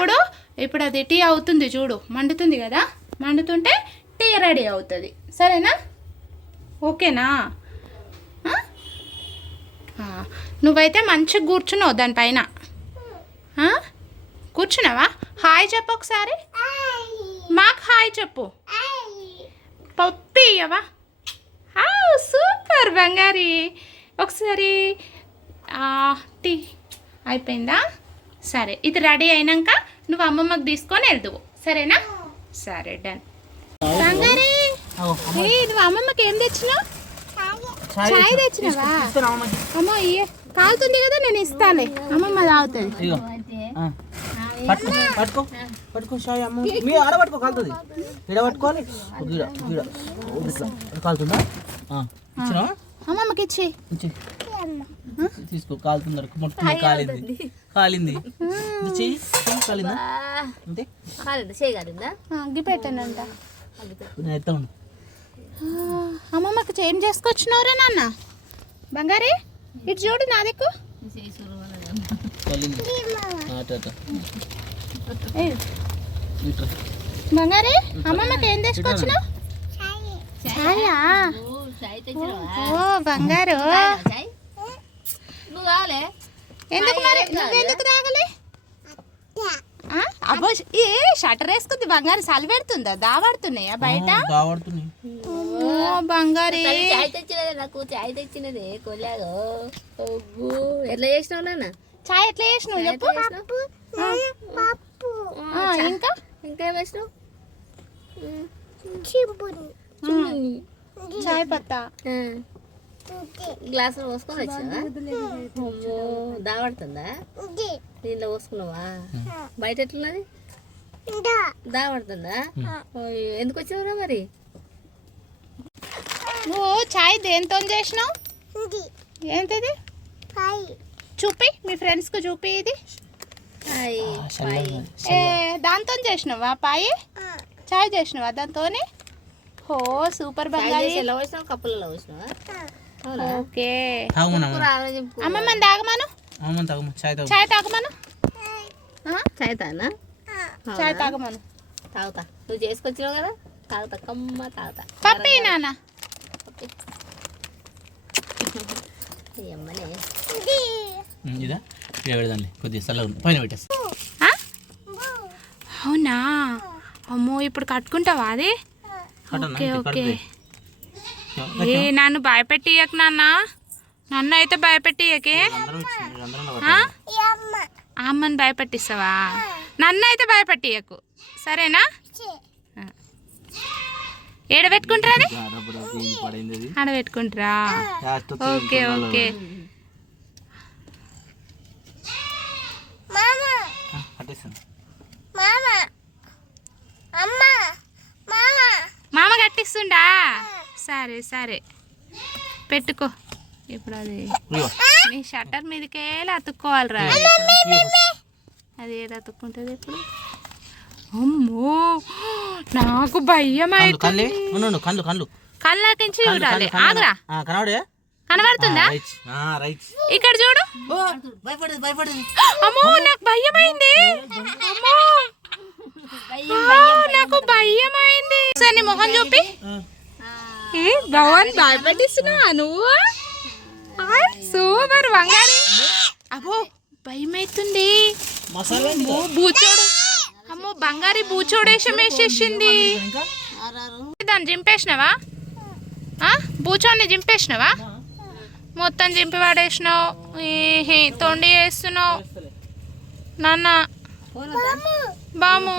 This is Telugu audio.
ఇప్పుడు ఇప్పుడు అది టీ అవుతుంది చూడు, మండుతుంది కదా, మండుతుంటే టీ రెడీ అవుతుంది. సరేనా? ఓకేనా? నువ్వైతే మంచిగా కూర్చున్నావు దానిపైన. కూర్చున్నావా? హాయ్ చెప్పు ఒకసారి, మాకు హాయ్ చెప్పు. పప్పి ఇయ్యవా? సూపర్ బంగారి. ఒకసారి టీ అయిపోయిందా? సరే, ఇది రెడీ అయినాక నువ్వు అమ్మమ్మకి తీసుకొని వెళ్దువు. సరేనా? సరే, డన్. బంగారి, నువ్వు అమ్మమ్మకి ఏం తెచ్చినావు? చాయ్ తెచ్చినావా? అమ్మో ఇయ్యే, కాలుతుంది కదా, నేను ఇస్తాలే, అమ్మమ్మ తాగుతుంది. పట్టుకో పట్టుకో చాయ్ అమ్మ, మీ ఆడ పట్టుకో, కాలుతుంది. ఈడ పట్టుకోవాలి, కాలుతుందా? అమ్మమ్మకి ఇచ్చి తీసుకో, కాలుతుంది. మొత్తం కాలింది, కాలింది. కాలిందా? అంతే, అగ్గి పెట్టానంట. ఎత్తా. అమ్మమ్మకి ఏం చేసుకొచ్చినవరే నాన్న? బంగారి, ఇటు చూడు నా దిక్కు. బంగారి, అమ్మమ్మకి ఏం తీసుకొచ్చినావు? చాయా? ఓ బంగారు, ఎందుకు మరి, నువ్వెందుకు తాగలే? అబ్బో, ఏ షటర్ వేసుకుంది బంగారు, చలి పెడుతుందా? దావాడుతున్నాయా బయట? బంగారి, నాకు చాయ్ తెచ్చినది కొల్లాగో. ఎట్లా చేసినావు నాన్న? చాయ్ ఎట్లా చేసినావు చెప్పు. ఇంకా ఇంకా ఏం వేసినావు? చాయ్ పత్తా గ్లాసులో పోసుకొని వచ్చినావా? దావడుతుందా? దీంట్లో పోసుకున్నావా? బయట ఎట్లున్నది? దావడుతుందా? ఎందుకు వచ్చినావురా మరి? నువ్వు చాయ్ దేంతో చేసినావు? ఏంటిది? చూపి, మీ ఫ్రెండ్స్కి చూపి. ఇది దాంతో చేసినావా? పాయి చాయ్ చేసినావా దాంతోని? ఓ సూపర్ బంగారి. కప్పులలో పోసినావా? ఓకే, అమ్మమ్మ తాగమను, చాయ్ తాగమను, చాయ్ తానా? చాయ్ తాగమను. తాగుతా, నువ్వు చేసుకొచ్చినావు కదా, తాగుతా, కమ్మ తాగుతా. పప్పి నాన్న, అవునా? అమ్మో, ఇప్పుడు కట్టుకుంటావా అది? Okay okay. ఏ నన్ను భయపెట్టియకు నాన్న, నన్ను అయితే భయపెట్టియకే. అమ్మని భయపెట్టిస్తావా? నన్ను అయితే భయపెట్టియకు, సరేనా? ఏడ పెట్టుకుంటారా? అది ఆడ పెట్టుకుంటారా? Okay okay. మామ కట్టిస్తుండా? సరే సరే, పెట్టుకో. ఇప్పుడు అది నీ షట్టర్ మీదకెళ్ళి అతుక్కోవాలిరా. అది ఏది అతుక్కుంటుంది ఇప్పుడు? అమ్మో, నాకు భయం అవుతుంది. కళ్ళకించి చూడాలి. ఆగురా, కనబడుతుందా? ఇక్కడ చూడు. అమ్మో, నాకు భయం అయింది. నాకు భయం అయింది. సరే, నీ మొహం చూపి. భగవాన్ భయపెట్టిస్తున్నావా నువ్వు? సూపర్ బంగారి. అబ్బో, భయం అవుతుంది. బూచోడు, అమ్మో బంగారి బూచోడేషం వేసేసింది. దాన్ని చింపేసినావా? బూచోని చింపేసినావా? మొత్తం చింపి పడేసినావు. తొండి వేస్తున్నావు నాన్న. బాము